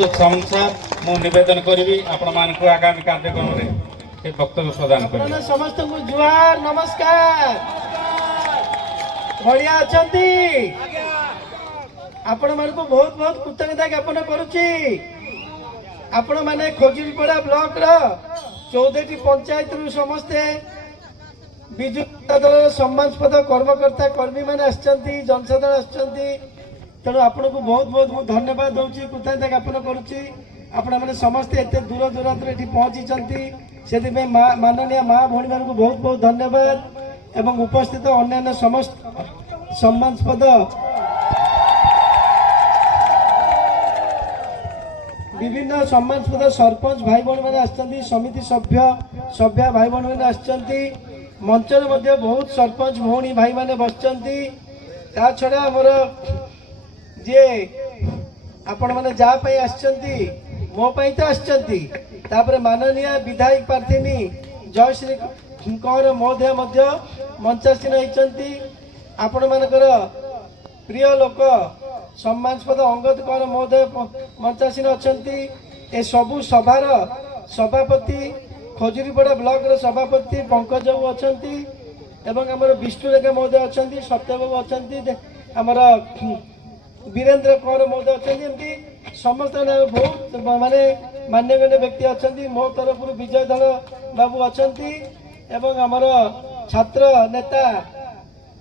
निवेदन करी आपण मान आगामी कार्यक्रम में वक्तव्य प्रदान कर समस्त जुहार नमस्कार बढ़िया अच्छी आपण मान को बहुत बहुत कृतज्ञता ज्ञापन करुच्ची आपण माने खोजुरीपड़ा ब्लॉक रो 14टी पंचायत रु समस्ते विजु दल सम्मानस्पद कर्मकर्ता कर्मी मैंने आसचंती जनसाधारण आसचंती तेणु आपण को बहुत बहुत मु धन्यवाद दूची कृतज्ञता ज्ञापन करुच्ची आपण मैंने समस्ते एत दूर दूरांत ये पहुँची से माननीय माँ भौणी मान को बहुत बहुत धन्यवाद एवं उपस्थित अन्य समस्त सम्मानस्पद विभिन्न सम्मानस्पद सरपंच भाई भौणी मैंने आसचंती समिति सभ्य भाई भौणी मैंने आसचंती मंचर मध्य बहुत सरपंच भौणी भाई मैंने बसचंती ता छड़ा हमर जे आपण मैंने जा पई आसचंती मो पई तो आसचंती तापर माननीय विधायक प्रार्थी जयश्री कौर महोदय मध्य मंचासीन होती आपण मानकर प्रिय लोक सम्मानस्पद अंगद कौर महोदय मंचासीन अच्छी ए सबु सभार सभापति खोजुरीपड़ा ब्लॉक रो सभापति पंकज बाबू अच्छी एवं आमर विष्णुरेखा महोदय अच्छा सत्यबाबू अच्छा आमर वीरेन्द्र कौर महोदय अच्छा एमती समस्त बहुत माने मान्यगण्य व्यक्ति अच्छा मो तरफ विजय धर बाबू अच्छा एवं आमर छात्र नेता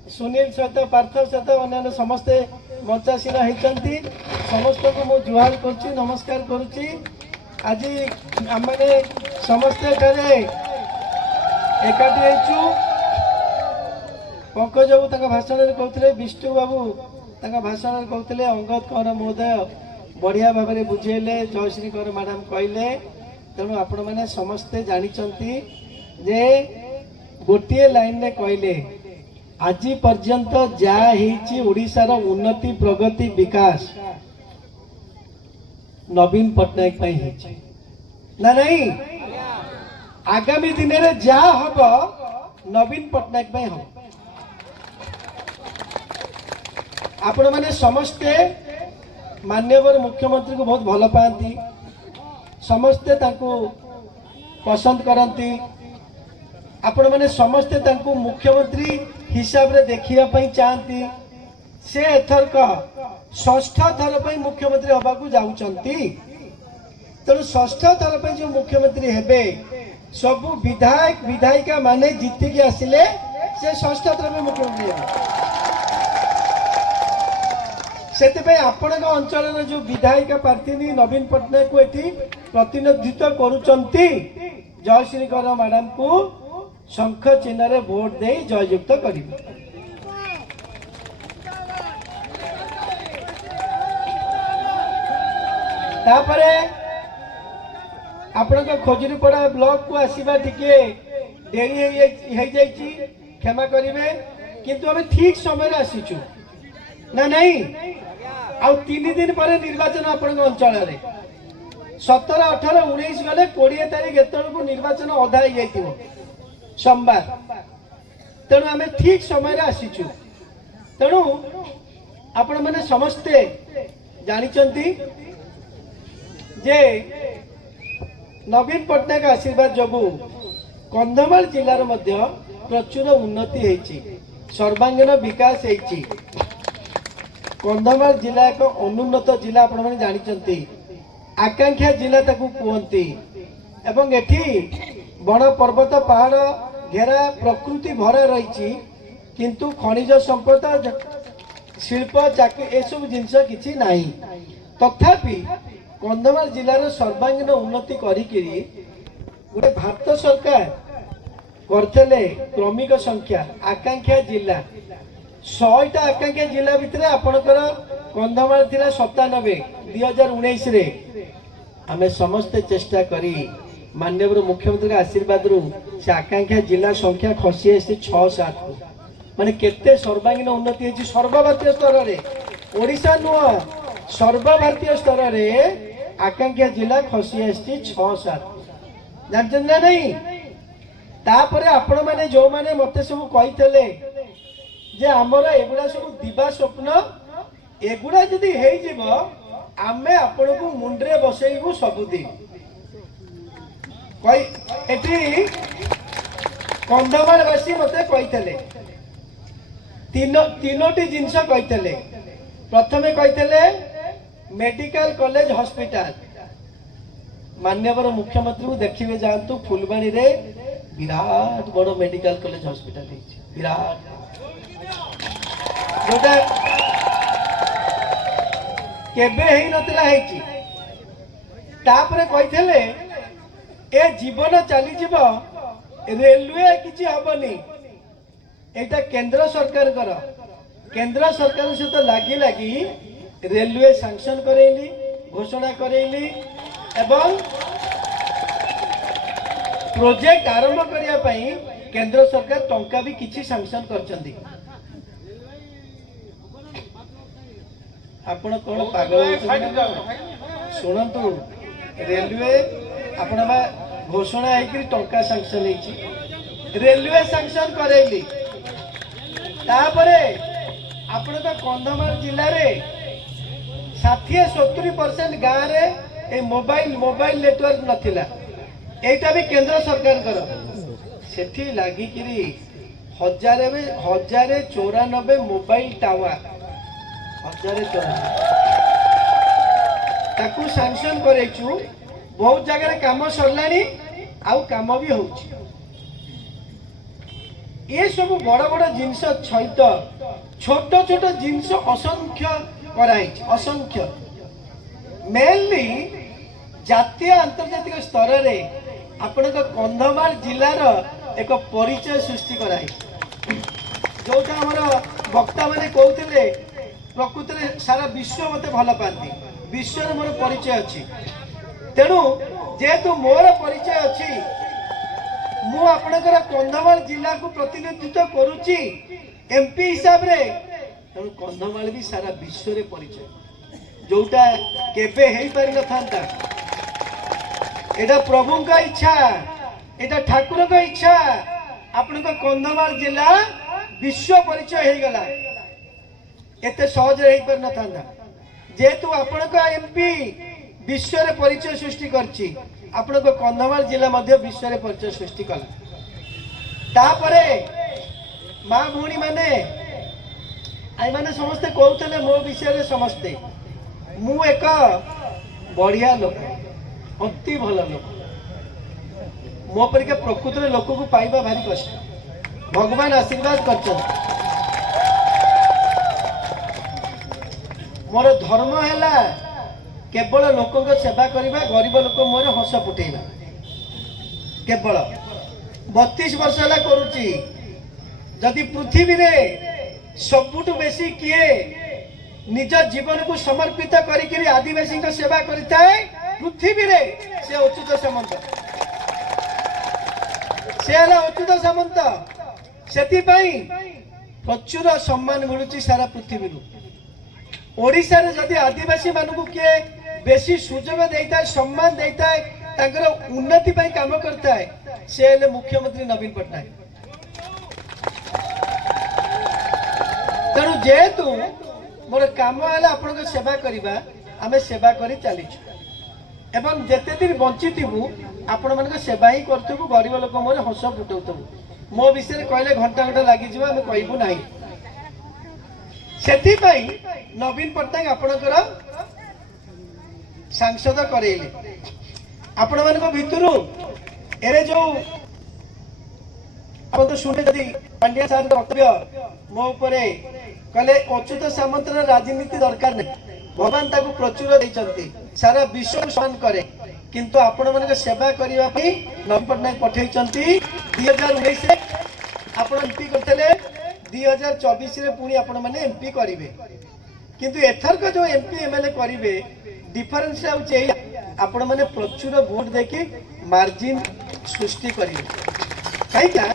सुनील सहित पार्थ सहित अन्य समस्ते मंचासीन होती समस्त को मु जुहार कर नमस्कार करुच्ची आज आम समस्ते एकाठी होचु पंकज बाबू भाषण में कहते विष्णु बाबू भाषण में कहते अंगद कौर महोदय बढ़िया भाव में बुझेले जयश्री कौर मैडम कहले तेणु आपण मैंने समस्ते जानी जे गोटे लाइन में कहले आज पर्यंत जहाँ ओडिशार उन्नति प्रगति विकास नवीन पट्टनायक ना नहीं आगामी दिन में जहाँ हम नवीन पट्टनायक हम आपण मैंने समस्ते माननीय मुख्यमंत्री को बहुत भल पाती समस्ते पसंद करती आपण मैंने समस्ते मुख्यमंत्री हिसाब रे देखा चाहती से एथरक षष्ठ थर पर मुख्यमंत्री हवा को जाऊँगी तेणु षष्ठ थर पर जो मुख्यमंत्री हेबे सबु विधायक विधायिका माने जीतिकी आसिले से षष्ठ थर पर मुख्यमंत्री हेबे से आपण अंचल जो विधायिका प्रार्थी नवीन पट्टनायक को ये प्रतिनिधित्व करुचंती जयश्री कौर मैडम को शंख चिन्ह रे भोट दे जययुक्त करिवे तापरे आपण खोजुरीपड़ा ब्लॉक को आसीबा टिके डेरी हो जाइछि क्षमा करिवे किंतु हम ठीक समय रे आसीचु ना नहीं आ 3 दिन पर निर्वाचन आपण अंचल रे 17 18 19 गले 20 तारीख एतल को निर्वाचन अधा हो जाइतिबो सोमवार तेणु आम ठीक समय आसीचु तेणु आपण मैंने समस्ते जानी जे नवीन पट्टनायक आशीर्वाद जोगु कंधमाल जिलार मध्य प्रचुर उन्नति होती सर्वांगीन विकास होती कंधमाल जिला एक अनुन्नत जिला आपण मैंने जानी आकांक्षा जिला ताकू कहती एवं एठी बण पर्वत पहाड़ घेरा प्रकृति भरा रही किंतु खनिज संपद शिल्प चाकरी ए सब जिनस किछि नाही तथापि कंधमाल जिलार सर्वांगीन उन्नति करिकिरी गोटे भारत सरकार करथले क्रमिक संख्या आकांक्षा जिला 100टा आकांक्षा जिला भितर आपणकर कंधमाल थिला 97 2019 रे आमे समस्त चेष्टा करी माननीय मुख्यमंत्री आशीर्वाद रु से आकांक्षा जिला संख्या खसी आसी 6-7 माने केते सर्वांगीन उन्नति होती सर्वभारतीय स्तर में ओडिशा नुह सर्वभारतीय स्तर में आकांक्षा जिला खसी आसी 6-7 जानते ना नहीं तापर आपण मैंने जो मैंने मते सब कही जे आमर एगुड़ा सब दिवा स्वप्न एगुड़ा जदि हो आमे आपण को मुंडरे बसैबू सबुदिन कई एटी कंधमालवासी मते कही तीनोटी जिनस कही प्रथमे कही मेडिकल कॉलेज हॉस्पिटल माननीय मुख्यमंत्री को देखिए जातु फुलबाणी रे विराट बड़ मेडिकल कॉलेज हॉस्पिटल विराट जोटा केबे ही नतला हेची तापरे कहिथले ए जीवन चली जीव रेलवे किछि हबनी एटा केंद्र सरकार कर केंद्र सरकार सहित लागी लागी रेलवे सैंक्शन करेली घोषणा करेली एवं प्रोजेक्ट आरंभ करिया पई केंद्र सरकार टंका भी किछि सैंक्शन करचंदी आपण कोन पागल शुणु रेलवे आपण घोषणा है टंका सैंक्शन है रेलवे सैंक्शन करेली तापरे आपण कंधमाल जिले में 60-70% गाँव रे ए मोबाइल नेटवर्क नथिला एटा भी केंद्र सरकार कर सेठी लागी किरी 1094 मोबाइल टावर 1094 ताकू सैंक्शन करेचु बहुत जगह काम सरलानी आउ काम भी होची ये सब बड़ बड़ जिनस सहित छोट छोट जिनस असंख्य कराई असंख्य मेनली जातीय अंतर्जातिक स्तर रे आपण कंधमाल जिलार एक परिचय सृष्टि कराई जोटा हमर वक्ता माने कहते प्रकृत में सारा विश्व मते भल पाती विश्व में मोर परिचय अच्छी तेणु जेहेतु मोर परिचय अच्छी मु आपणकर कंधमाल जिला को प्रतिनिधित्व करुची एमपी हिसाब रे तेणु कंधमाल भी सारा विश्व रे परिचय जोटा केबे हेई पारि न थांता एटा प्रभु का इच्छा एटा ठाकुर का इच्छा आपन को कंधमाल जिला विश्व परिचय हे गला एते सहज हेई पारि न थांता जेहेतु आपण का एमपी विश्व रे परिचय सृष्टि करची आपण को कंधमाल जिला मध्य विश्व रे परिचय सृष्टि कला तापरे माँ भूणी माने आई माने समस्ते कहते मो विषय रे समस्ते मु एक बढ़िया लोक अति भल लोक मो परिका प्रकृत रे लोक को पाइबा भारी कष्ट भगवान आशीर्वाद करछन मोर धर्म हैला केवल लोक सेवा करवा गरीब लोक मोर हस फुटेला केवल 32 वर्ष है करुची जदि पृथ्वी रे सबुठ बेसी किए निज जीवन को समर्पित करी आदिवासी सेवा करता है पृथ्वी रे से अच्युत सामंत से अच्युत सामंत से प्रचुर सम्मान मिलूची सारा पृथ्वी ओडिशा रे जदि आदिवासी मानू किए बेसी सुजोग देता है सम्मान देता है तांकर उन्नति पर काम करता है से हेले मुख्यमंत्री नवीन पट्टनायक तेणु जेहेतु मोर काम है आपण सेवा करवा आम सेवा कर चलीचु एवं जेते दिन बंची थी आपण मान सेवा ही करूँ गरीब लोक मोर हस फुटाऊ मो विषय कहले घंटा घंटा लगी आम कहबू ना से नवीन पट्टनायक आपणकर सांसद करेले आपण मान भितर एरे जो आप तो शुणे जदि पांड्या सार वक्तव्य मो उपरे कहले अच्युत सामंत राजनीति दरकार नहीं भगवान ताको प्रचुर देइचंती सारा विश्व सम्मान करे किंतु आपण मान सेवा करबा पई नवीन पट्टनायक पठेइचंती 2019 रे आपण एमपी करथले 2024 रे पुणी आपण माने एमपी करिवे किंतु एथर का जो एमपी एमएलए करिवे डिफरेंस होचे आपण माने प्रचुर वोट देके मार्जिन सृष्टि करिवे काईका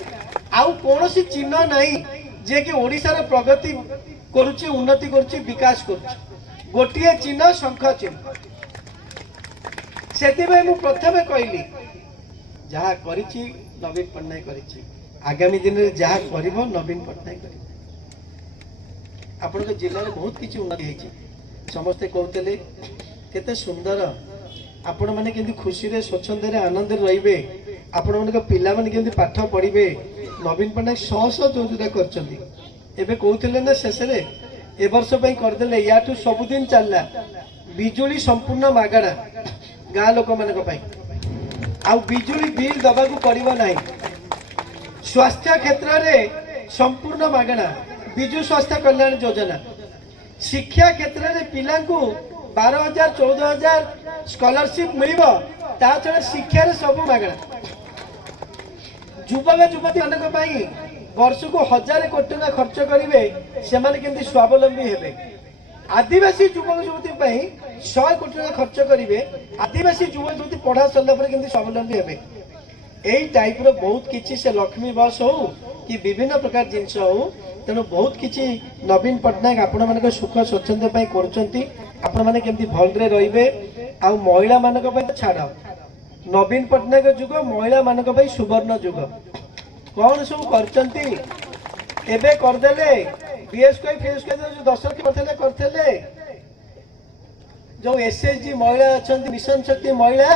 आउ कोनोसी चिन्ह नाही जे कि ओडिसा रे प्रगति करूची उन्नति करूची विकास करूची गोटिए चिन्ह शंख चिन्ह सेति भाई मु प्रथमे कहली जहा करिची नवीन पट्टनायक करिची आगामी दिन में जहा करिवो नवीन पट्टनायक करिवो आपण जिले में बहुत किसी उन्नति समस्ते कहते केते सुंदर आपण मैंने केमती खुशी रे स्वच्छंद आनंद रे आपण मान पिला माने केमती पाठ पढ़े नवीन पट्टनायक शह शह योजना कर कहते ना शेष ए वर्ष करदे या सबुदिन चलला बिजुली संपूर्ण मागणा गाँ लोक मान बिजुली बिल दबा पड़ो ना स्वास्थ्य क्षेत्र में संपूर्ण मागणा विजु स्वास्थ्य कल्याण योजना शिक्षा क्षेत्र में पिला 12,000 14,000 स्कॉलरशिप मिल छड़ा शिक्षा सब मागणा युवक युवती मान वर्ष को 1,000 कोटी टका खर्च करेंगे से केमती स्वावलंबी हेबे आदिवासी युवक युवती 100 कोटी टका खर्च करेंगे आदिवासी युवक युवती पढ़ा सरला केमती स्वावलंबी हेबे यही टाइप रो बहुत किछि से लक्ष्मी बस हो कि विभिन्न प्रकार जिनस हो तेणु बहुत किछि नवीन पट्टनायक आपण मान सुख स्वच्छंद आपण मैंने केमती भलरे रे आ महिला मान छाड़ नवीन पट्टनायक जुग महिला मान सुवर्ण जुग कौन सब करदे बीएसके फीएसके जो 10 लाख करते जो एसएचजी महिला अच्छा मिशन शक्ति महिला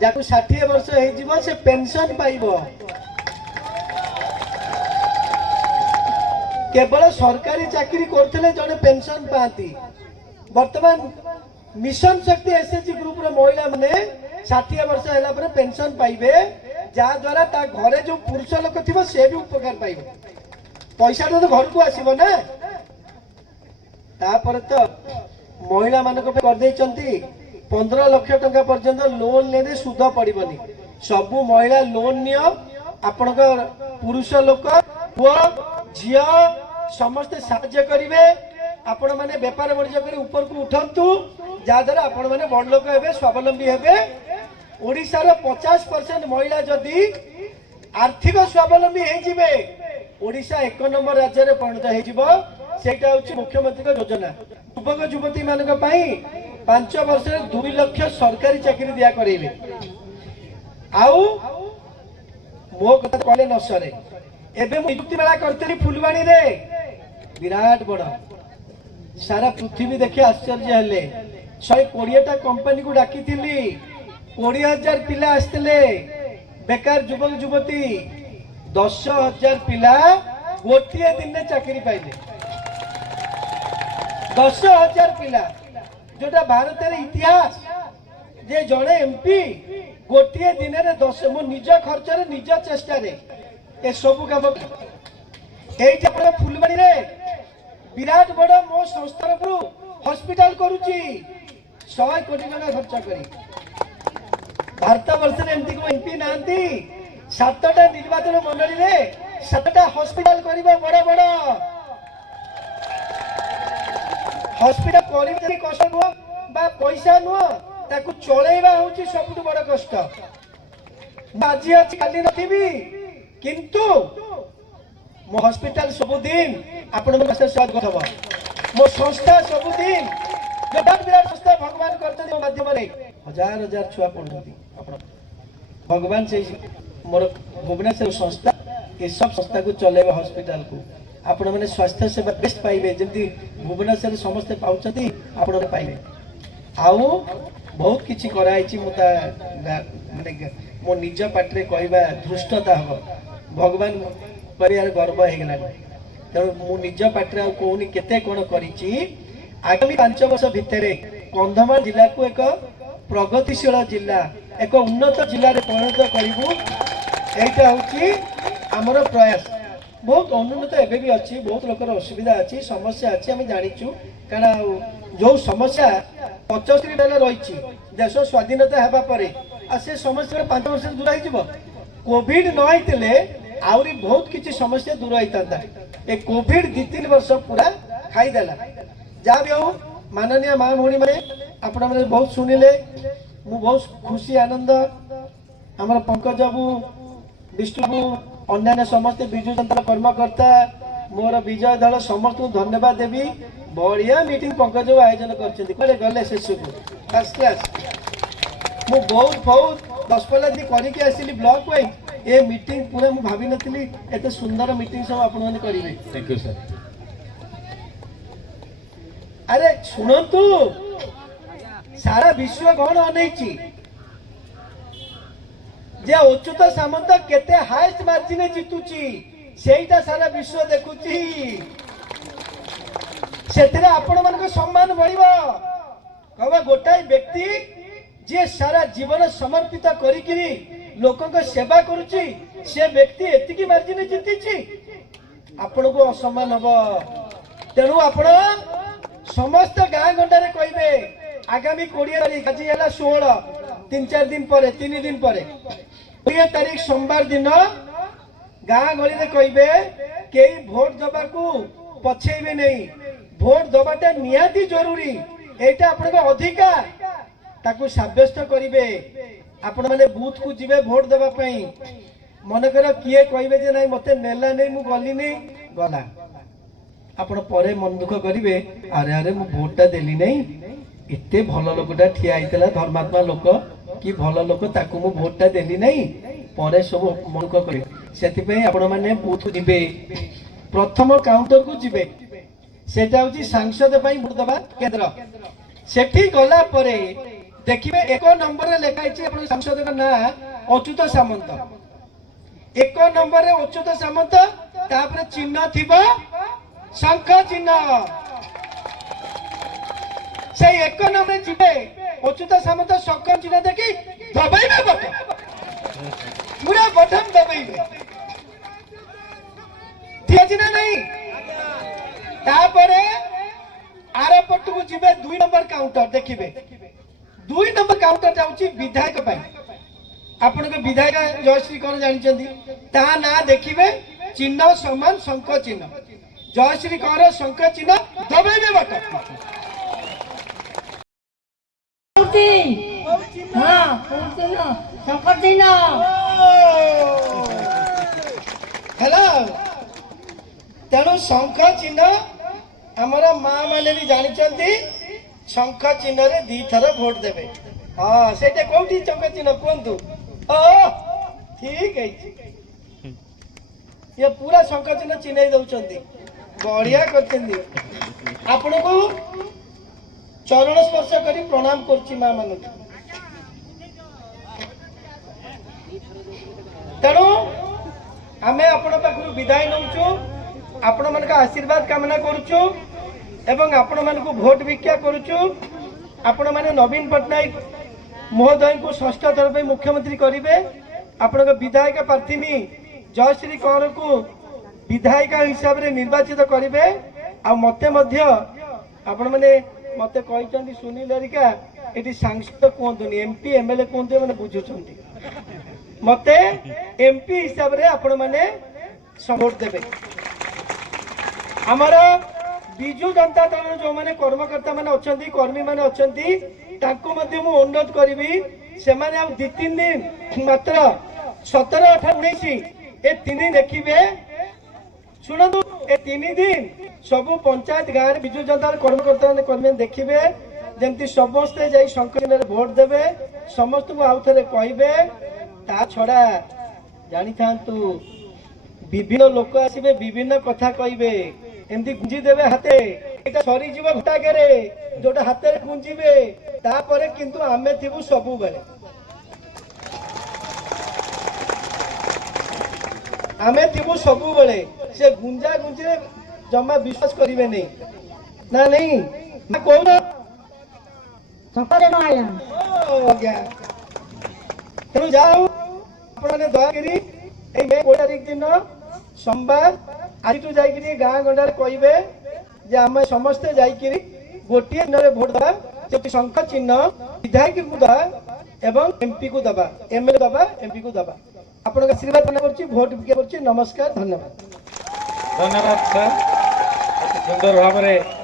जाको 60 वर्ष हो से पेंशन पाइब केवल सरकारी चाकरी करते जड़े पेंशन पाती वर्तमान मिशन शक्ति एसएचजी ग्रुप रे महिला माने 60 वर्ष है पेंशन पाइबे जहाँ द्वारा ता घरे जो पुरुष लोक थी से भी उपकार पाइबे पैसा तो घर को आसब ना तापर तो महिला मान कर 15 लाख टका पर्यंत लोन लेने सुध पड़ोनी सबू महिला लोन नियो आपण पुरुष लोक पुओ झी समस्ते साहाय्य करेंगे आपण मैंने बेपार वाणिज्य कर ऊपर को उठंतु जहाद्वारा आपण मैंने बड़ लोक हे स्वावलंबी हे ओडिशार 50% महिला जदि आर्थिक स्वावलंबी ओडिशा 1 नंबर राज्य में परिणत होटा हूँ मुख्यमंत्री योजना युवक युवती मान 5 वर्ष 2 लाख सरकारी चाकरी दिया करेंगे आउ मो कथा कहले न सरे एबे नियुक्ति मेला करते फुलवाणी रे विराट बड़ सारा पृथ्वी देखे आश्चर्य हेले 120टा कंपनी को डाकी 20,000 पिला आसते बेकार युवक युवती 10,000 पिला गोटे दिन में चाकरी पाइले 10,000 पिला जोटा भारत इतिहास जे जड़े एमपी गोटे दिन में 10 मो निज खर्च निज चेष्टा ए सब कम ये फुलवाणी रे विराट बड़ मो संस्था हॉस्पिटल करुची 100 कोटी टका खर्च करी भारत वर्ष एमती को एमपी ना 7टा निर्वाचन मंडली रे 7टा हॉस्पिटल करिबा बड़ बड़ हॉस्पिटल करिबा कष्ट नुह बा पैसा नुह ताकू चलेबा होची सबटु बड़ कष्ट आज अच्छी काली नथिबी किंतु मो हॉस्पिटल सबुदिन आपण स्वागत हम मो संस्था सबुदिन विराट संस्था भगवान करते माध्यम हजार हजार छुआ पढ़ुती भगवान से मोर भुवनेश्वर संस्था ये सब संस्था को चलेबा हॉस्पिटल को आपण मैंने स्वास्थ्य सेवा बेस्ट पाइबे जमी भुवनेश्वर समस्ते पाउछती आपण पाइबे आउ बहुत किछि कराई माने मो निज पाटरे कहवा धृष्टता हम भगवान परिवार गर्व हो गला तेणु मु निज पाटरे कहूनी केते कोन करिछि आगामी 5 वर्ष भितर कंधमाल जिला को एक प्रगतिशील जिला एक उन्नत जिले में परिणत करूँ यहाँ हूँ आमर प्रयास बहुत अनुन्नत एवं भी अच्छी बहुत लोकर असुविधा अच्छी समस्या अच्छी आम जाचु कारण जो समस्या 75 बेले रही देश स्वाधीनता होगापर से समस्या 5 वर्ष दूर हो कोविड नई आहरी बहुत किसी समस्या दूर होता ए कोविड 2-3 वर्ष पूरा खाईदेला जहाँ भी हो माननीय माँ भौणी मैंने आपण मैंने बहुत शुणिले मु बहुत खुशी आनंद आमर पंकज बाबू विष्णु बाबू अन्य समस्त विजु जनता कर्मकर्ता मोर विजय दल समस्त को धन्यवाद देवी बढ़िया मीटिंग पंकज बाबू आयोजन कर गले शेष को फर्स्ट क्लास मु बहुत बहुत 10 दिन करके आसली ब्लॉक वाइज ये मीटिंग पूरा मु भाभी नथली एते सुंदर मीटिंग सब आपण माने करिवे थैंक यू सर अरे शुणतु सारा विश्व कौन अनैछि जे अच्युत सामंत केते हाईएस्ट मार्जिन जितुची सेटा सारा विश्व देखुची सेथिरे आपण मानको सम्मान बढ़िबो कहबा गोटाई व्यक्ति जे सारा जीवन समर्पित करिकिरी लोकों को सेवा करुची से व्यक्ति एतिकी मार्जिन जितिची आपण को असम्मान हबो तेणु आपण समस्त गाँ गंडारे कहबे आगामी 20 तारीख आज है 16 3-4 दिन पर 3 दिन पर 20 तारीख सोमवार दिन गाँ गली रे कहबे केई भोट दबा को पछेबे नहीं भोट दबाटा निहाती जरूरी एटा आपण अधिकार ताकू साब्यस्त करिवे आपण माने बूथ को जिवे भोट दबा पई मन कर किए कहबे जे नहीं मते नेला नहीं मु गली नहीं गला आपण परे मन दुख करिवे अरे अरे मु भोटटा देली नहीं इते भल लोकटा ठिया आइतला धर्मात्मा लोक कि भल लोक ताकू मु भोटटा देली नहीं परे सब मन दुख करिवे सेति पई आपण माने बूथ जिवे प्रथम काउंटर को जिवे सेटा होची सांसद पई भोट दबा केंद्र सेठी गला परे देखिए 1 नंबर रे लेखा आइछि आपण सांसद का ना अच्युत सामंत 1 नंबर रे अच्युत सामंत तापर चिन्ह थिबा शंख चिन्ह से 1 नंबर जिबे अच्युत सामंत शंख चिन्ह देखि दबाइबे बटन पूरा बटन दबाइबे ठीक ना नहीं तापर आर पट को जिबे 2 नंबर काउंटर देखिबे 2 नंबर काउंटर जाउची विधायक पाई आपण के विधायक जयश्री कौन जानिचंदी ता ना देखिबे चिन्ह समान शंख चिन्ह जयश्री कौन शंख चिन्ह दबाइबे बटन हां चिन्ह शंख चिन्ह हेलो तेणु शंख चिन्ह आमर माँ माने भी जानिचंदी शंख चिन्ह रे 2 थर भोट देबे हां सेटे कोठी शंख चिन्ह कोंतु ओ ठीक है ये पूरा शंख चिन्ह चिन्ह दउचंदी बढ़िया करचंदी आपण को चरण स्पर्श करी प्रणाम करची माँ मानु तेणु आमे आपण पाखरु विदाय नउचु आपण मन का आशीर्वाद कामना करूचु एवं आपण मन को भोट भिक्षा करूचु आपण माने नवीन पटनायक महोदय को षष्ठ थर पे मुख्यमंत्री करिवे आपण को विधायक प्रार्थी जयश्री कौर को विधायिका हिसाब रे निर्वाचित करिवे आ मते मध्य आपण माने मते कहिचंदी सुनील हरिका एटी सांसद कोंतुनी एमपी एमएलए कोंते माने बुझुचंदी मते एमपी हिसाब रे आपण माने सपोर्ट देबे हमारा विजु जनता दल जो माने कर्मकर्ता माने अछंती कर्मी माने अछंती ताको मध्ये मु अनुरोध करबी से माने आ 2-3 दिन मात्र 17 18 19 ए 3 दिन देखिबे सुनंदु ए 3 दिन सब पंचायत गाँव विजु जनता कर्मकर्ता माने कर्मी देखिबे जेमती समस्ते जाई संकल्प भोट देबे समस्त को आउ थरे कहबे ता छडा जानि थांतु विभिन्न लोक आसीबे विभिन्न कथा कहबे एमती गुंजी देवे हाथे एटा सरी जीव भटा करे जोटा हाथे गुंजीबे तापरे किंतु आमे थिबु सबु बेले आमे थिबु सबु बेले से गुंजा गुंजी जम्मा विश्वास करिवे नहीं ना नहीं ना कोन सकारे न आया ओ गया तेनु जाओ आपने दया करी ए मे 2 तारीख दिन सोमवार आज तू जाइकरी गाँ गंडार कहबे जे आमे समस्ते जाइकरी गोटिए दिन भोट दबा से शंख चिन्ह विधायक को दबा एवं एमपी को दबा एमएलए दबा एमपी को दबा आपण आशीर्वाद करना करछि भोट बिके करछि नमस्कार धन्यवाद धन्यवाद सर सुंदर भाव